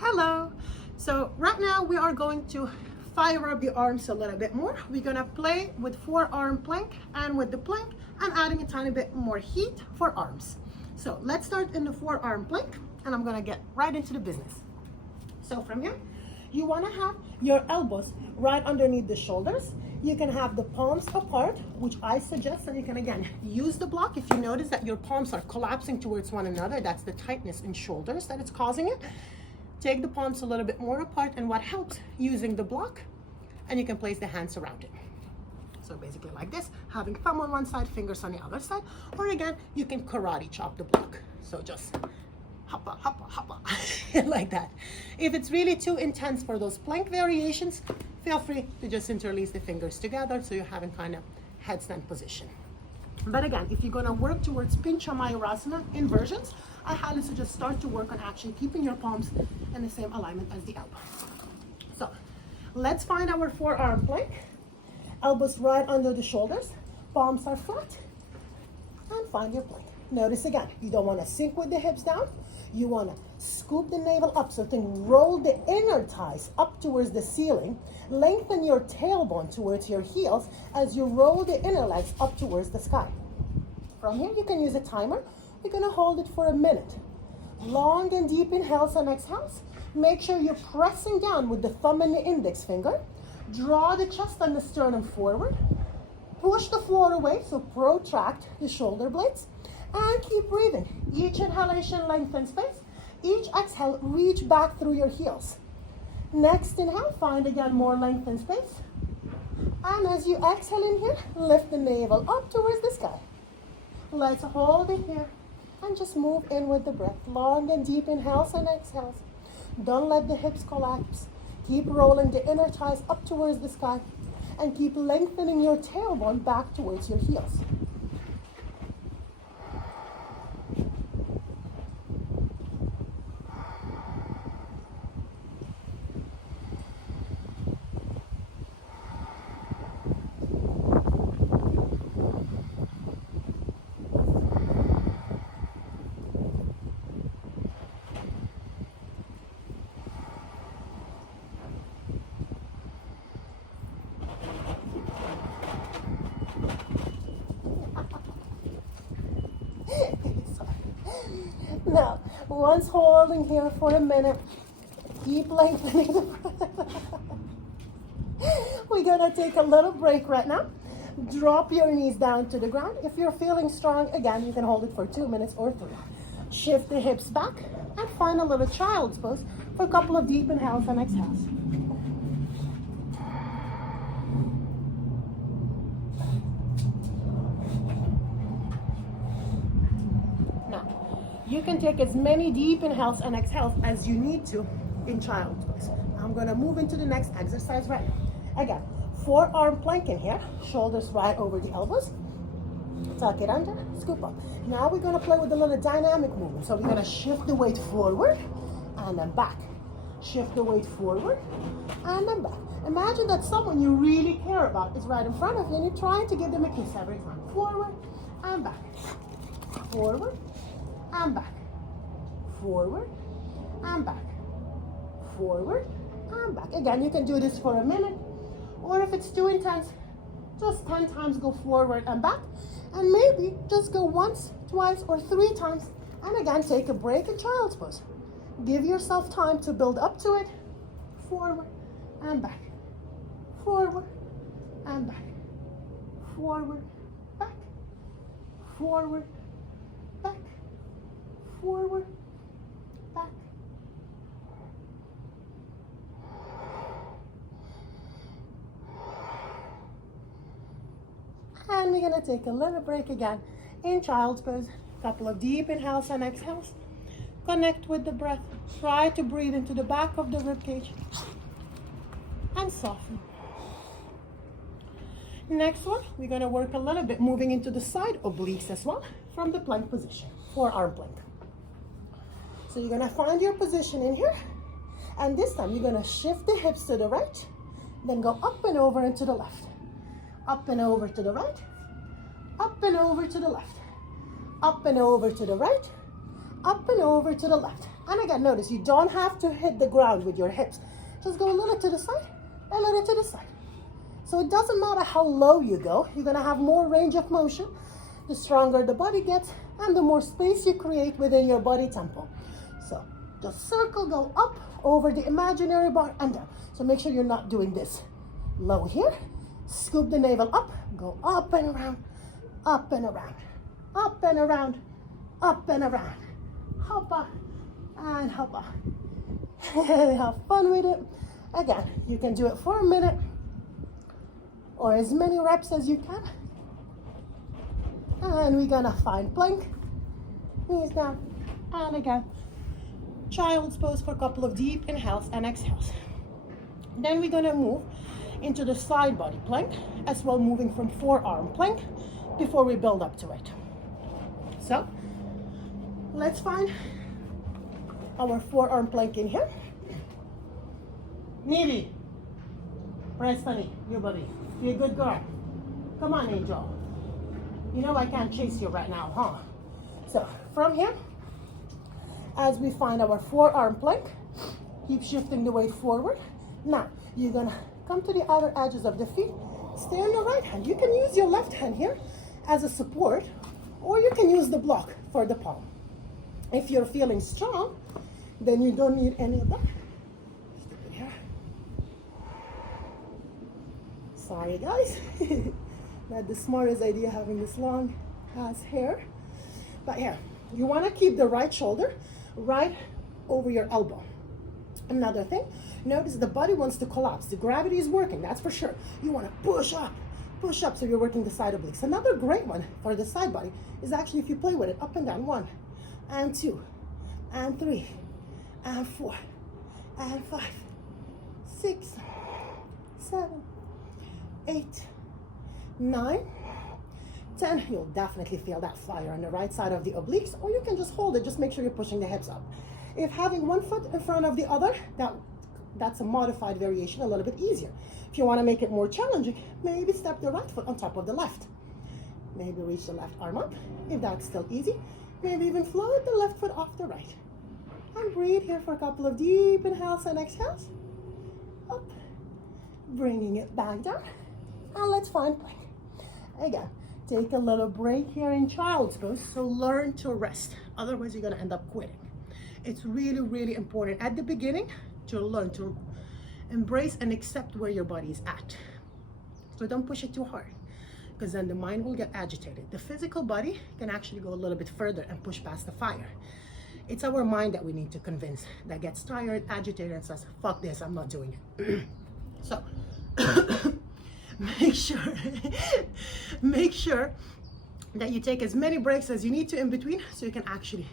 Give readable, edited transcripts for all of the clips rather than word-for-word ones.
Hello. So right now we are going to fire up the arms a little bit more. We're gonna play with forearm plank and with the plank and adding a tiny bit more heat for arms. So let's start in the forearm plank and I'm gonna get right into the business. So from here, you wanna have your elbows right underneath the shoulders. You can have the palms apart, which I suggest, and you can again use the block. If you notice that your palms are collapsing towards one another, that's the tightness in shoulders that it's causing it. Take the palms a little bit more apart, and what helps, using the block, and you can place the hands around it. So basically like this, having thumb on one side, fingers on the other side, or again, you can karate chop the block. So just hoppa, hoppa, hoppa, like that. If it's really too intense for those plank variations, feel free to just interlace the fingers together so you're having kind of headstand position. But again, if you're gonna work towards Pincha Mayurasana inversions, I highly suggest start to work on actually keeping your palms in the same alignment as the elbow. So let's find our forearm plank. Elbows right under the shoulders, palms are flat, and find your plank. Notice again, you don't wanna sink with the hips down. You wanna scoop the navel up, so think roll the inner thighs up towards the ceiling. Lengthen your tailbone towards your heels as you roll the inner legs up towards the sky. From here, you can use a timer. We're gonna hold it for a minute. Long and deep inhales and exhales. Make sure you're pressing down with the thumb and the index finger. Draw the chest and the sternum forward. Push the floor away, so protract the shoulder blades. And keep breathing. Each inhalation, lengthen space. Each exhale, reach back through your heels. Next inhale, find again more length and space. And as you exhale in here, lift the navel up towards the sky. Let's hold it here and just move in with the breath. Long and deep inhales and exhales. Don't let the hips collapse. Keep rolling the inner thighs up towards the sky and keep lengthening your tailbone back towards your heels. Now, once holding here for a minute, keep lengthening the breath. We're gonna take a little break right now. Drop your knees down to the ground. If you're feeling strong, again, you can hold it for 2 minutes or 3. Shift the hips back and find a little child's pose for a couple of deep inhales and exhales. You can take as many deep inhales and exhales as you need to in child's pose. I'm gonna move into the next exercise right now. Again, forearm plank in here, shoulders right over the elbows. Tuck it under, scoop up. Now we're gonna play with a little dynamic movement. So we're gonna shift the weight forward and then back. Shift the weight forward and then back. Imagine that someone you really care about is right in front of you and you're trying to give them a kiss every time. Forward and back. Forward and back, forward and back, forward and back. Again, you can do this for a minute, or if it's too intense, just 10 times go forward and back, and maybe just go once, twice, or 3 times, and again, take a break in child's pose. Give yourself time to build up to it. Forward and back, forward and back, forward, back, forward, back, forward, back. And we're gonna take a little break again in child's pose. Couple of deep inhales and exhales. Connect with the breath. Try to breathe into the back of the rib cage and soften. Next one, we're gonna work a little bit moving into the side obliques as well from the plank position, forearm plank. So you're gonna find your position in here, and this time you're gonna shift the hips to the right, then go up and over and to the left. Up and over to the right, up and over to the left, up and over to the right, up and over to the left. And again, notice you don't have to hit the ground with your hips. Just go a little to the side, a little to the side. So it doesn't matter how low you go, you're gonna have more range of motion. The stronger the body gets and the more space you create within your body tempo. So just circle, go up over the imaginary bar and down. So make sure you're not doing this low here. Scoop the navel up, go up and around, up and around, up and around, up and around. Hoppa and hoppa. Have fun with it. Again, you can do it for a minute or as many reps as you can. And we're gonna find plank, knees down, and again, child's pose for a couple of deep inhales and exhales. Then we're gonna move into the side body plank, as well moving from forearm plank before we build up to it. So let's find our forearm plank in here. Navy, press the knee, you buddy. Be a good girl. Come on, Angel. You know I can't chase you right now, huh? So from here, as we find our forearm plank, keep shifting the weight forward. Now, you're gonna come to the outer edges of the feet, stay on your right hand. You can use your left hand here as a support, or you can use the block for the palm. If you're feeling strong, then you don't need any of that. Stick it here. Sorry guys, not the smartest idea having this long ass hair. But here, you wanna keep the right shoulder right over your elbow. Another thing, notice the body wants to collapse. The gravity is working, that's for sure. You wanna push up so you're working the side obliques. Another great one for the side body is actually if you play with it up and down. 1 and 2 and 3 and 4 and 5, 6, 7, 8, 9, 10. You'll definitely feel that fire on the right side of the obliques, or you can just hold it. Just make sure you're pushing the hips up. If having one foot in front of the other, that's a modified variation, a little bit easier. If you want to make it more challenging, maybe step the right foot on top of the left. Maybe reach the left arm up. If that's still easy, maybe even float the left foot off the right. And breathe here for a couple of deep inhales and exhales. Up, bringing it back down. And let's find plank. Again, take a little break here in child's pose, so learn to rest. Otherwise, you're gonna end up quitting. It's really, really important at the beginning to learn to embrace and accept where your body is at. So don't push it too hard, because then the mind will get agitated. The physical body can actually go a little bit further and push past the fire. It's our mind that we need to convince, that gets tired, agitated, and says, fuck this, I'm not doing it. So make sure that you take as many breaks as you need to in between, so you can actually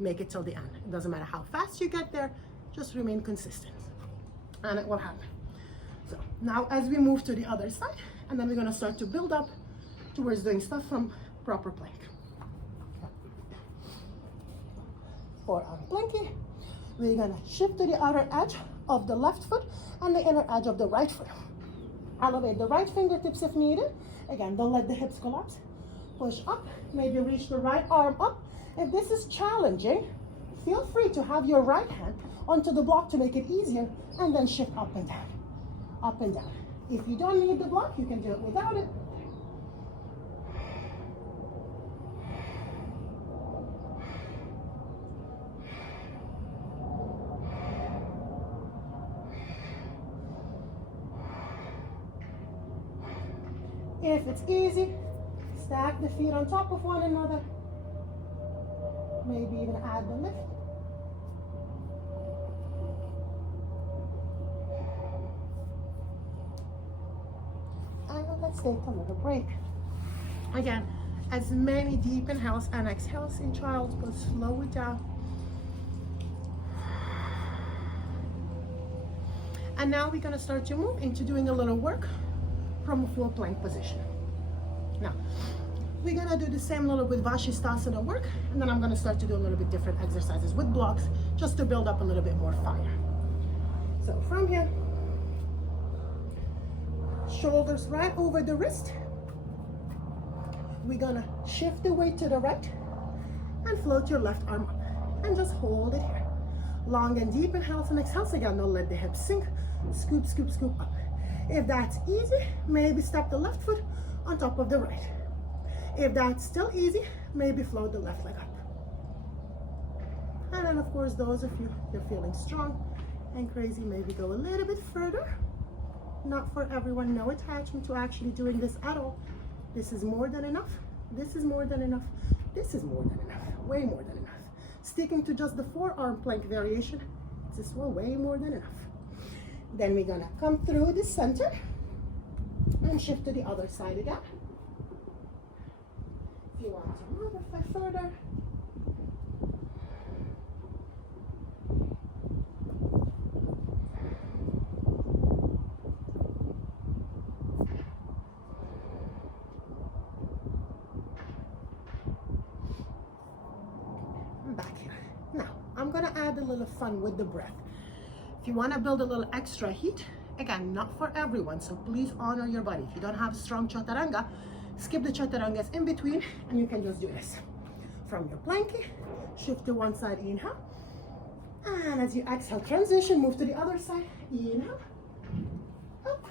make it till the end. It doesn't matter how fast you get there, just remain consistent and it will happen. So now as we move to the other side, and then we're going to start to build up towards doing stuff from proper plank. Forearm planking. We're going to shift to the outer edge of the left foot and the inner edge of the right foot. Elevate the right fingertips if needed. Again, don't let the hips collapse. Push up, maybe reach the right arm up. If this is challenging, feel free to have your right hand onto the block to make it easier, and then shift up and down, up and down. If you don't need the block, you can do it without it. If it's easy, stack the feet on top of one another. Maybe even add the lift. And let's take a little break. Again, as many deep inhales and exhales in child's pose. Slow it down. And now we're going to start to move into doing a little work from a full plank position. Now, we're going to do the same little with Vashisthasana work, and then I'm going to start to do a little bit different exercises with blocks just to build up a little bit more fire. So from here, shoulders right over the wrist. We're going to shift the weight to the right and float your left arm up and just hold it here. Long and deep inhales and exhales. Again, don't let the hips sink. Scoop, scoop, scoop up. If that's easy, maybe step the left foot on top of the right. If that's still easy, maybe float the left leg up. And then of course, those of you that are feeling strong and crazy, maybe go a little bit further. Not for everyone, no attachment to actually doing this at all. This is more than enough. This is more than enough. This is more than enough, way more than enough. Sticking to just the forearm plank variation, this is way more than enough. Then we're gonna come through the center and shift to the other side again. If you want to modify further, back here. Now, I'm gonna add a little fun with the breath. If you wanna build a little extra heat, again, not for everyone, so please honor your body. If you don't have strong chaturanga, skip the chaturangas in between, and you can just do this. From your planky, shift to one side, inhale. And as you exhale, transition, move to the other side, inhale, up,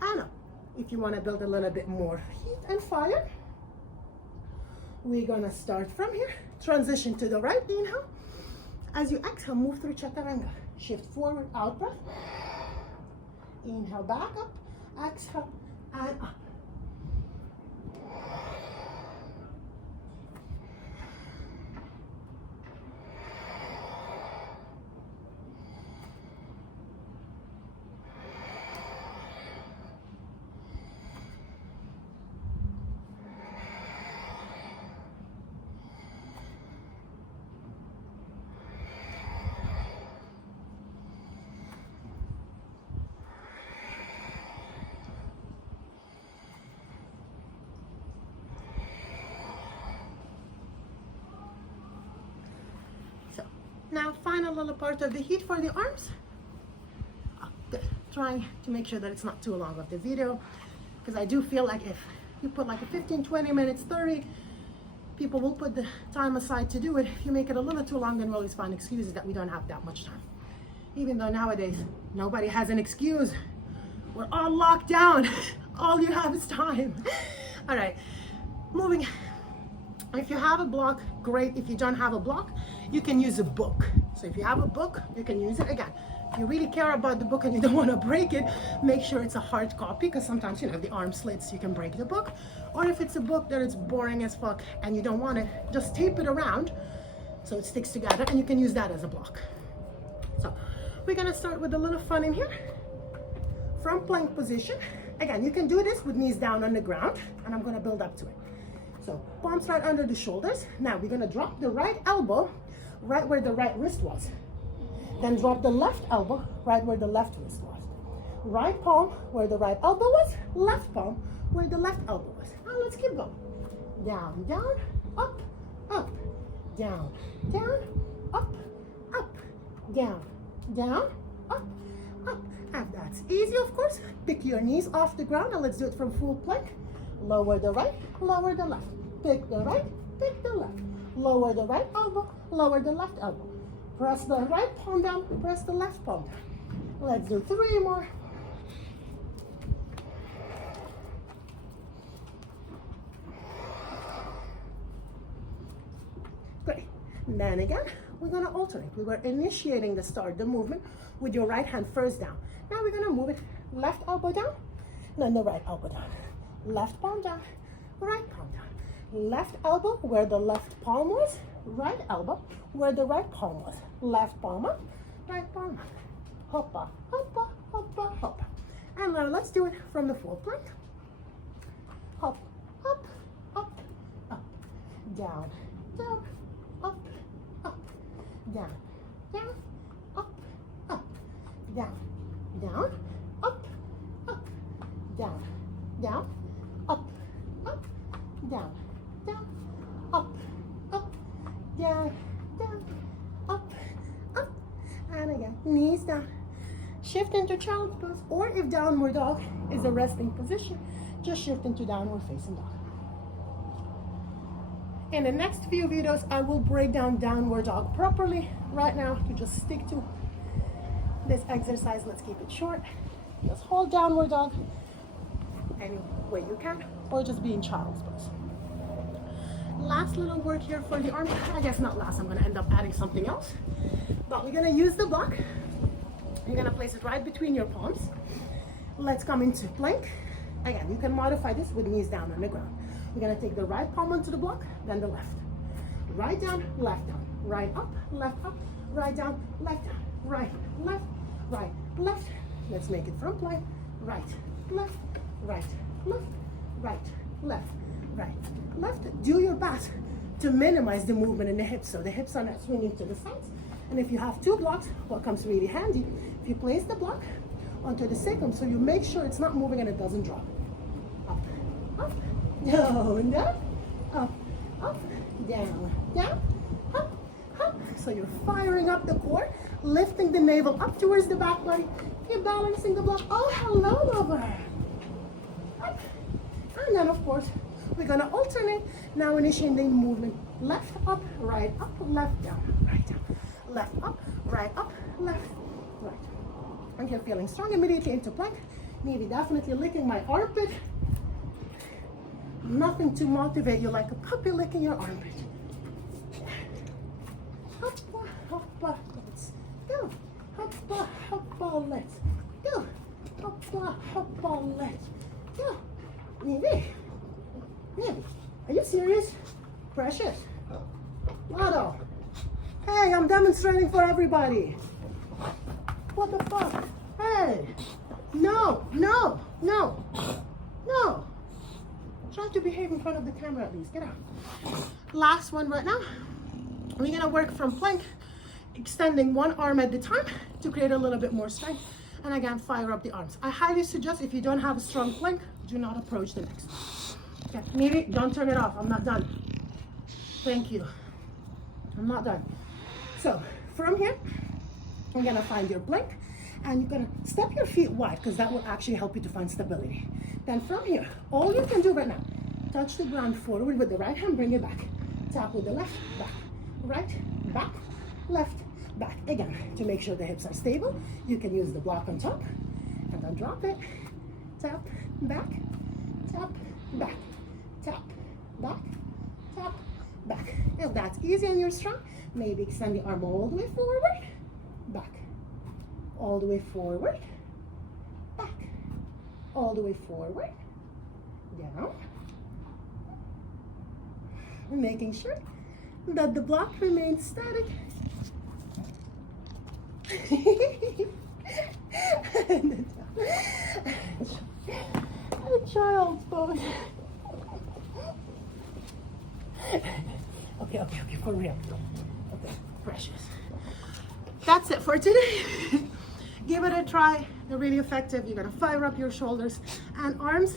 and up. If you wanna build a little bit more heat and fire, we're gonna start from here. Transition to the right, inhale. As you exhale, move through chaturanga. Shift forward, out breath. Inhale, back up. Exhale, and up. Now, final little part of the heat for the arms. Good. Trying to make sure that it's not too long of the video, because I do feel like if you put like a 15, 20 minutes, 30, people will put the time aside to do it. If you make it a little too long, then we'll always find excuses that we don't have that much time. Even though nowadays, nobody has an excuse. We're all locked down. All you have is time. All right, moving. If you have a block, great. If you don't have a block, you can use a book. So if you have a book, you can use it. Again, if you really care about the book and you don't want to break it, make sure it's a hard copy, because sometimes, you know, the arm slits, you can break the book. Or if it's a book that is boring as fuck and you don't want it, just tape it around so it sticks together, and you can use that as a block. So we're gonna start with a little fun in here. From plank position. Again, you can do this with knees down on the ground, and I'm gonna build up to it. So palms right under the shoulders. Now we're gonna drop the right elbow right where the right wrist was. Then drop the left elbow right where the left wrist was. Right palm where the right elbow was, left palm where the left elbow was. Now let's keep going. Down, down, up, up, down, down, up, up, down, down, up, up. And that's easy, of course. Pick your knees off the ground, and let's do it from full plank. Lower the right, lower the left. Pick the right, pick the left. Lower the right elbow, lower the left elbow. Press the right palm down, press the left palm down. Let's do 3 more. Great. And then again, we're gonna alternate. We were initiating the start, the movement, with your right hand first down. Now we're gonna move it left elbow down, then the right elbow down. Left palm down, right palm down. Left elbow where the left palm was, right elbow where the right palm was. Left palm up, right palm up. Hoppa, hoppa, hoppa, hoppa. And now let's do it from the full plank. Hop, up, up, up, down, down, up, up, down, down, up, up, down, down, up, up, down, down, up, up, down, down, up, up, down, down, up, up, and again, knees down. Shift into child's pose, or if downward dog is a resting position, just shift into downward facing dog. In the next few videos, I will break down downward dog properly. right now to just stick to this exercise. Let's keep it short. Just hold downward dog any way you can, or just be in child's pose. Last little work here for the arm. I guess not last, I'm going to end up adding something else, but we're going to use the block. You're going to place it right between your palms. Let's come into plank. Again, you can modify this with knees down on the ground. We're going to take the right palm onto the block, then the left. Right down, left down, right up, right down, left down, right, left. Let's make it front plank. Right, left, right, left, right, left, right, left. Do your best to minimize the movement in the hips, so the hips are not swinging to the sides. And if you have two blocks, what comes really handy, if you place the block onto the sacrum, so you make sure it's not moving and it doesn't drop. Up, up, down, down, up, down, down, up. So you're firing up the core, lifting the navel up towards the back body. You're balancing the block. Oh, hello, lover. Up. And then, of course, we're going to alternate. Now initiating the movement. Left up, left down, right down. Left up, left, right. And you're feeling strong immediately into plank. Maybe definitely licking my armpit. Nothing to motivate you like a puppy licking your armpit. Hoppa, hoppa, let's go. Hoppa, hoppa, let's go. Hoppa, hoppa, let's go. Maybe. Are you serious? Precious. Lotto. Hey, I'm demonstrating for everybody. What the fuck? Hey. No. Try to behave in front of the camera at least. Get out. Last one right now. We're gonna work from plank, extending one arm at a time to create a little bit more strength. And again, fire up the arms. I highly suggest if you don't have a strong plank, do not approach the next. Okay, maybe don't turn it off. I'm not done. Thank you. I'm not done. So from here, you're gonna find your plank and you're gonna step your feet wide because that will actually help you to find stability. Then from here, all you can do right now, touch the ground forward with the right hand, bring it back. Tap with the left, back, right, back, left, back. Again, to make sure the hips are stable, you can use the block on top and then drop it. Tap, back, tap, back, tap, back, tap, back. If that's easy and you're strong, maybe extend the arm all the way forward, back, all the way forward, back, all the way forward, down, and making sure that the block remains static. A child's pose. Okay, for real. Okay, precious. That's it for today. Give it a try. They're really effective. You're gonna fire up your shoulders and arms.